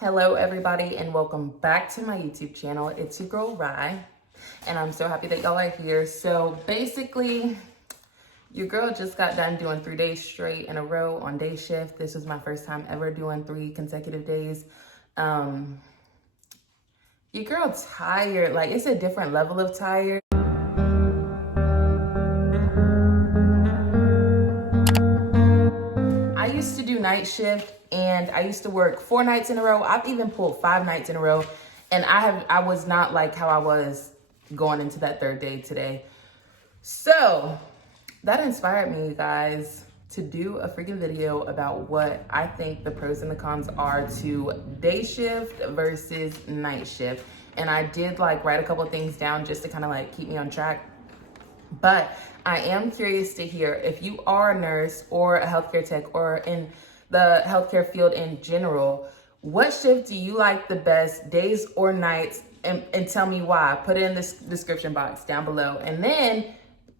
Hello everybody and welcome back to my YouTube channel. It's your girl Rye and I'm so happy that y'all are here. So basically your girl just got done doing 3 days straight in a row on day shift. This was my first time ever doing 3 consecutive days. Your girl tired, like it's a different level of tired. I used to do night shift and I used to work 4 nights in a row. I've even pulled 5 nights in a row. And I was not like how I was going into that 3rd day today. So that inspired me, you guys, to do a freaking video about what I think the pros and the cons are to day shift versus night shift. And I did like write a couple of things down just to kind of like keep me on track. But I am curious to hear if you are a nurse or a healthcare tech or in the healthcare field in general, what shift do you like the best, days or nights? And tell me why. Put it in this description box down below. And then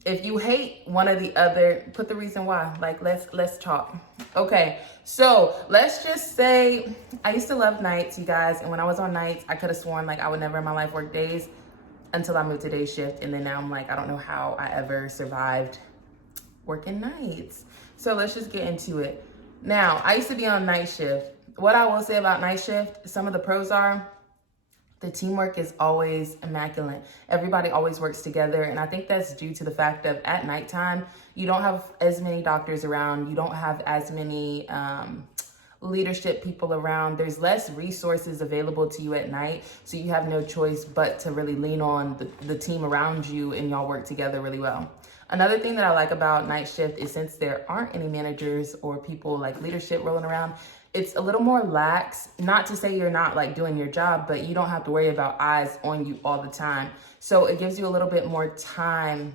if you hate one or the other, put the reason why. Like, let's talk. Okay, so let's just say I used to love nights, you guys. And when I was on nights, I could have sworn like I would never in my life work days until I moved to day shift. And then now I'm like, I don't know how I ever survived working nights. So let's just get into it. Now, I used to be on night shift. What I will say about night shift, some of the pros are the teamwork is always immaculate. Everybody always works together. And I think that's due to the fact that at nighttime, you don't have as many doctors around. You don't have as many leadership people around. There's less resources available to you at night. So you have no choice but to really lean on the team around you and y'all work together really well. Another thing that I like about night shift is since there aren't any managers or people like leadership rolling around, it's a little more lax. Not to say you're not like doing your job, but you don't have to worry about eyes on you all the time. So it gives you a little bit more time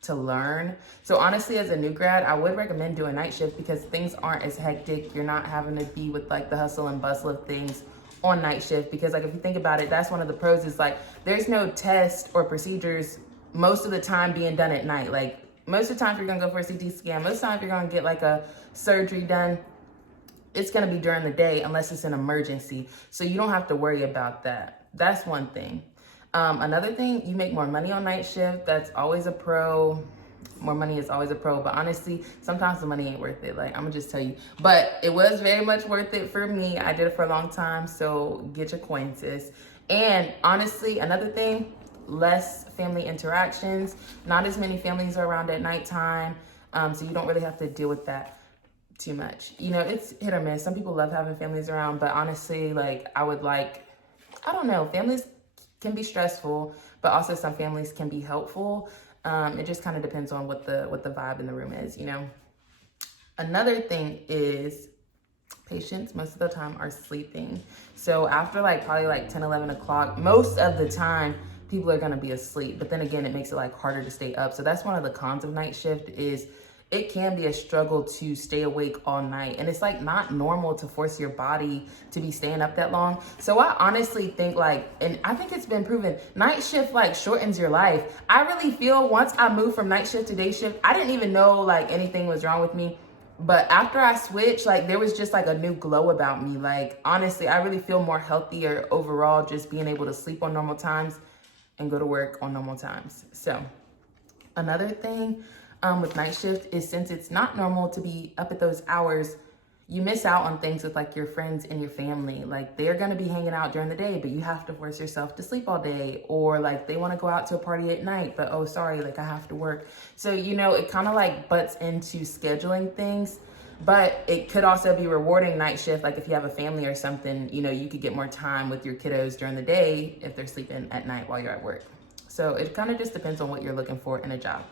to learn. So honestly, as a new grad, I would recommend doing night shift because things aren't as hectic. You're not having to be with like the hustle and bustle of things on night shift. Because like if you think about it, that's one of the pros is like there's no test or procedures most of the time being done at night. Like most of the time if you're gonna go for a CT scan, most of the time if you're gonna get like a surgery done, it's gonna be during the day unless it's an emergency. So you don't have to worry about that. That's one thing. Another thing, you make more money on night shift. That's always a pro. More money is always a pro, but honestly, sometimes the money ain't worth it. Like, I'm gonna just tell you. But it was very much worth it for me. I did it for a long time, so get your coin, sis. And honestly, another thing, less family interactions. Not as many families are around at nighttime, so you don't really have to deal with that too much. You know, it's hit or miss. Some people love having families around, but honestly, like, I don't know, families can be stressful, but also some families can be helpful. It just kind of depends on what the vibe in the room is, you know. Another thing is patients most of the time are sleeping. So after like probably like 10, 11 o'clock, most of the time people are going to be asleep. But then again, it makes it like harder to stay up. So that's one of the cons of night shift is it can be a struggle to stay awake all night. And it's like not normal to force your body to be staying up that long. So I honestly think like, and I think it's been proven, night shift like shortens your life. I really feel once I moved from night shift to day shift, I didn't even know like anything was wrong with me. But after I switched, like there was just like a new glow about me. Like honestly, I really feel more healthier overall, just being able to sleep on normal times and go to work on normal times. So another thing, with night shift is since it's not normal to be up at those hours, you miss out on things with like your friends and your family. Like they're gonna be hanging out during the day, but you have to force yourself to sleep all day. Or like they wanna go out to a party at night, but oh, sorry, like I have to work. So, you know, it kind of like butts into scheduling things, but it could also be rewarding night shift. Like if you have a family or something, you know, you could get more time with your kiddos during the day if they're sleeping at night while you're at work. So it kind of just depends on what you're looking for in a job.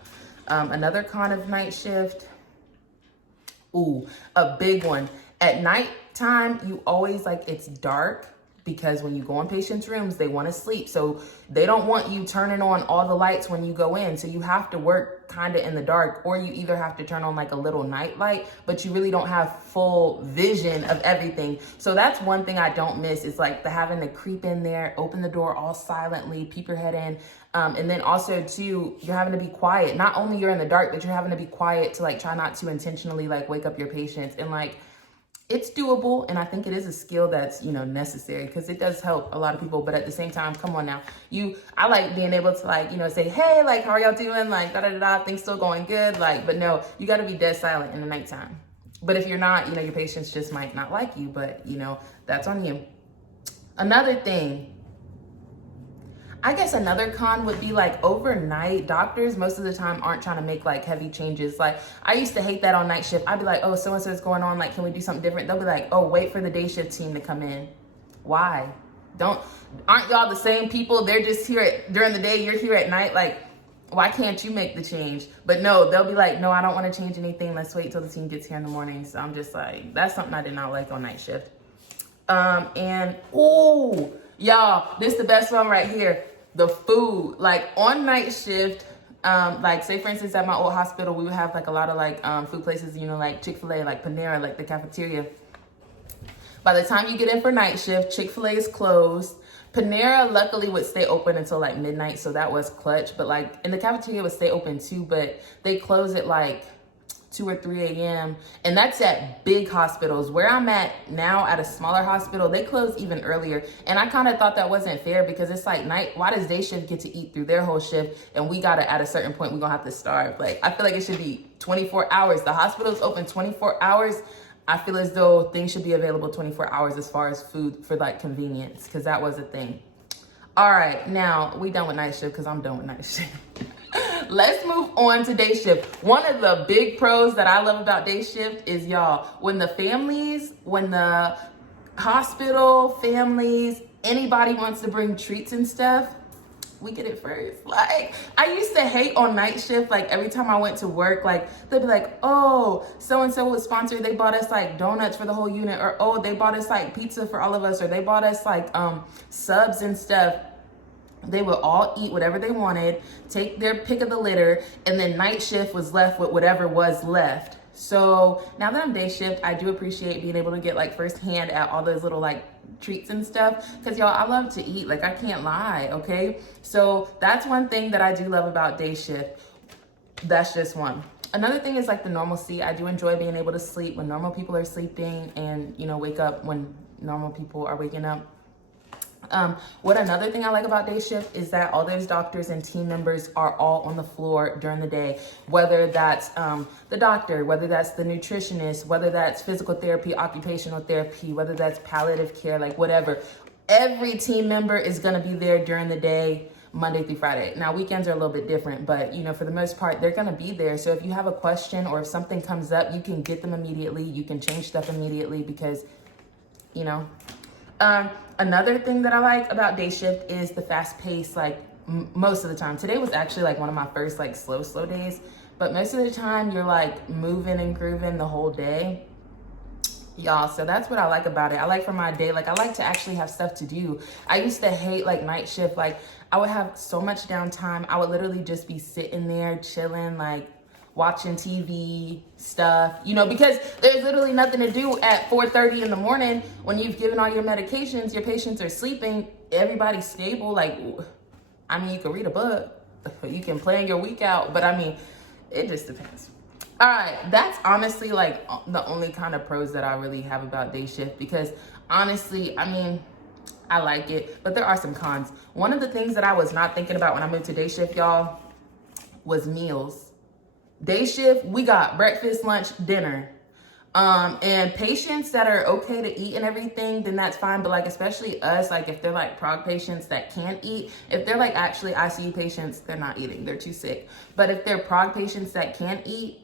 Another con of night shift, a big one. At nighttime, you always like it's dark because when you go in patients' rooms, they want to sleep. So they don't want you turning on all the lights when you go in. So you have to work kind of in the dark, or you either have to turn on like a little night light, but you really don't have full vision of everything. So that's one thing I don't miss is like the having to creep in there, open the door all silently, peep your head in. And then also too, you're having to be quiet. Not only you're in the dark, but you're having to be quiet to like try not to intentionally like wake up your patients. And like, it's doable, and I think it is a skill that's, you know, necessary, because it does help a lot of people. But at the same time, come on now, I like being able to, like, you know, say, hey, like, how are y'all doing? Like, da da da da, things still going good. Like, but no, you got to be dead silent in the nighttime. But if you're not, you know, your patients just might not like you, but, you know, that's on you. Another thing, I guess another con would be, like, overnight, doctors most of the time aren't trying to make, like, heavy changes. Like, I used to hate that on night shift. I'd be like, oh, so-and-so is going on. Like, can we do something different? They'll be like, oh, wait for the day shift team to come in. Why? Aren't y'all the same people? They're just here during the day. You're here at night. Like, why can't you make the change? But no, they'll be like, no, I don't want to change anything. Let's wait till the team gets here in the morning. So I'm just like, that's something I did not like on night shift. And, ooh, y'all, this is the best one right here. The food, like on night shift, like say for instance at my old hospital, we would have like a lot of like food places, you know, like Chick-fil-A, like Panera, like the cafeteria. By the time you get in for night shift, Chick-fil-A is closed. Panera luckily would stay open until like midnight, so that was clutch. But like in the cafeteria would stay open too, but they close at like 2 or 3 a.m. And that's at big hospitals. Where I'm at now at a smaller hospital, they close even earlier. And I kind of thought that wasn't fair, because it's like why does day shift get to eat through their whole shift and we gotta, at a certain point, we're gonna have to starve? Like, I feel like it should be 24 hours. The hospital's open 24 hours. I feel as though things should be available 24 hours as far as food for like convenience, because that was a thing. All right, now we done with night shift, because I'm done with night shift. Let's move on to day shift. One of the big pros that I love about day shift is, y'all, when the hospital, families, anybody wants to bring treats and stuff, we get it first. Like, I used to hate on night shift, like every time I went to work, like they'd be like, oh, so-and-so was sponsored, they bought us like donuts for the whole unit, or oh, they bought us like pizza for all of us, or they bought us like subs and stuff. They would all eat whatever they wanted, take their pick of the litter, and then night shift was left with whatever was left. So now that I'm day shift, I do appreciate being able to get like firsthand at all those little like treats and stuff, because y'all, I love to eat, like I can't lie, okay? So that's one thing that I do love about day shift. That's just one. Another thing is like the normalcy. I do enjoy being able to sleep when normal people are sleeping, and, you know, wake up when normal people are waking up. What another thing I like about day shift is that all those doctors and team members are all on the floor during the day, whether that's the doctor, whether that's the nutritionist, whether that's physical therapy, occupational therapy, whether that's palliative care, like whatever. Every team member is going to be there during the day, Monday through Friday. Now, weekends are a little bit different, but, you know, for the most part, they're going to be there. So if you have a question or if something comes up, you can get them immediately. You can change stuff immediately, because, you know. Another thing that I like about day shift is the fast pace, like most of the time. Today was actually like one of my first like slow days, but most of the time you're like moving and grooving the whole day, y'all. So that's what I like about it. I like for my day, like I like to actually have stuff to do. I used to hate like night shift. Like I would have so much downtime. I would literally just be sitting there chilling, like watching TV stuff, you know, because there's literally nothing to do at 4:30 in the morning when you've given all your medications, your patients are sleeping, everybody's stable. Like, I mean, you can read a book, you can plan your week out, but I mean, it just depends. All right, that's honestly like the only kind of pros that I really have about day shift, because honestly, I mean, I like it, but there are some cons. One of the things that I was not thinking about when I moved to day shift, y'all, was meals. Day shift, we got breakfast, lunch, dinner. And patients that are okay to eat and everything, then that's fine. But like, especially us, like if they're like prog patients that can't eat, if they're like actually ICU patients, they're not eating, they're too sick. But if they're prog patients that can't eat,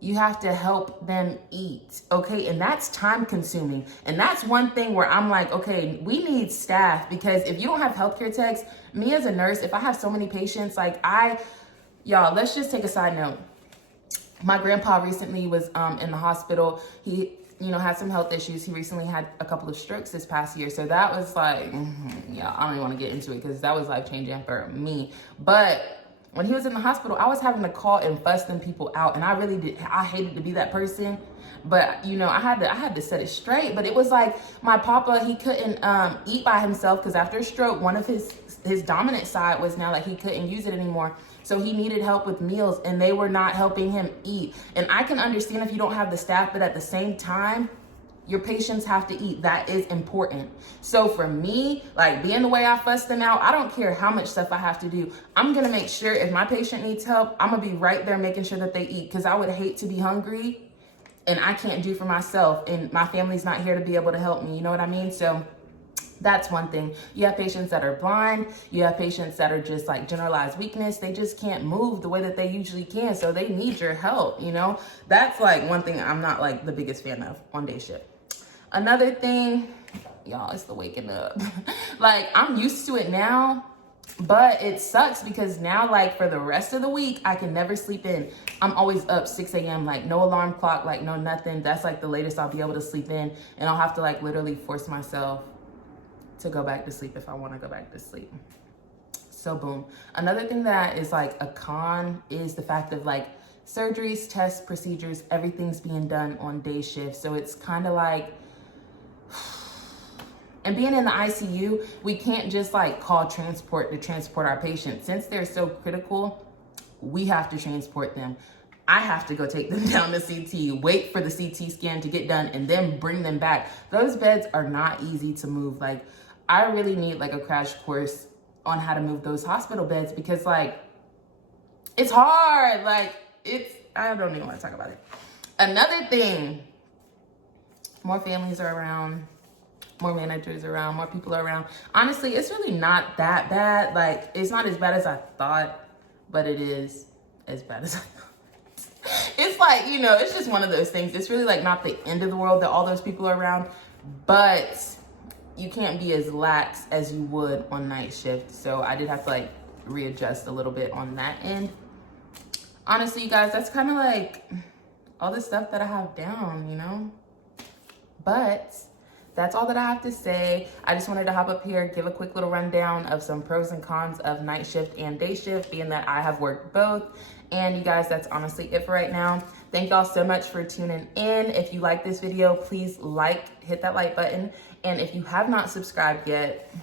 you have to help them eat, okay? And that's time consuming. And that's one thing where I'm like, okay, we need staff, because if you don't have healthcare techs, me as a nurse, if I have so many patients, like y'all, let's just take a side note. My grandpa recently was in the hospital. He, you know, had some health issues. He recently had a couple of strokes this past year. So that was like, yeah, I don't even want to get into it, because that was life changing for me. But when he was in the hospital, I was having to call and fuss them people out. And I really did. I hated to be that person. But, you know, I had to set it straight. But it was like my papa, he couldn't eat by himself, because after a stroke, one of his dominant side was now like he couldn't use it anymore. So he needed help with meals, and they were not helping him eat. And I can understand if you don't have the staff, but at the same time, Your patients have to eat. That is important. So for me, like being the way I fuss them out, I don't care how much stuff I have to do. I'm going to make sure if my patient needs help, I'm going to be right there making sure that they eat, because I would hate to be hungry and I can't do for myself and my family's not here to be able to help me. You know what I mean? So that's one thing. You have patients that are blind. You have patients that are just like generalized weakness. They just can't move the way that they usually can. So they need your help, you know? That's like one thing I'm not like the biggest fan of on day shift. Another thing, y'all, it's the waking up. Like, I'm used to it now, but it sucks because now, like, for the rest of the week, I can never sleep in. I'm always up 6 a.m., like, no alarm clock, like, no nothing. That's, like, the latest I'll be able to sleep in, and I'll have to, like, literally force myself to go back to sleep if I want to go back to sleep. So, boom. Another thing that is, like, a con is the fact of, like, surgeries, tests, procedures, everything's being done on day shift. So, it's kind of like, and being in the ICU, we can't just like call transport to transport our patients. Since they're so critical, we have to transport them. I have to go take them down to CT, wait for the CT scan to get done, and then bring them back. Those beds are not easy to move. Like, I really need like a crash course on how to move those hospital beds, because like, it's hard. Like, I don't even want to talk about it. Another thing, more families are around, more managers around, more people are around. Honestly, it's really not that bad. Like, it's not as bad as I thought, but it is as bad as I thought. It's like, you know, it's just one of those things. It's really like not the end of the world that all those people are around, but you can't be as lax as you would on night shift. So I did have to like readjust a little bit on that end. Honestly, you guys, that's kind of like all the stuff that I have down, you know? But that's all that I have to say. I just wanted to hop up here, give a quick little rundown of some pros and cons of night shift and day shift, being that I have worked both. And you guys, that's honestly it for right now. Thank y'all so much for tuning in. If you like this video, please hit that like button. And if you have not subscribed yet,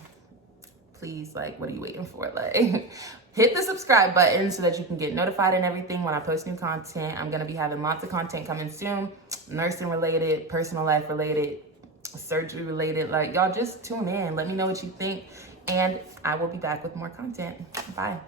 please, like, what are you waiting for? Like, hit the subscribe button so that you can get notified and everything when I post new content. I'm gonna be having lots of content coming soon, nursing related, personal life related, surgery related. Like, y'all just tune in. Let me know what you think, and I will be back with more content. Bye.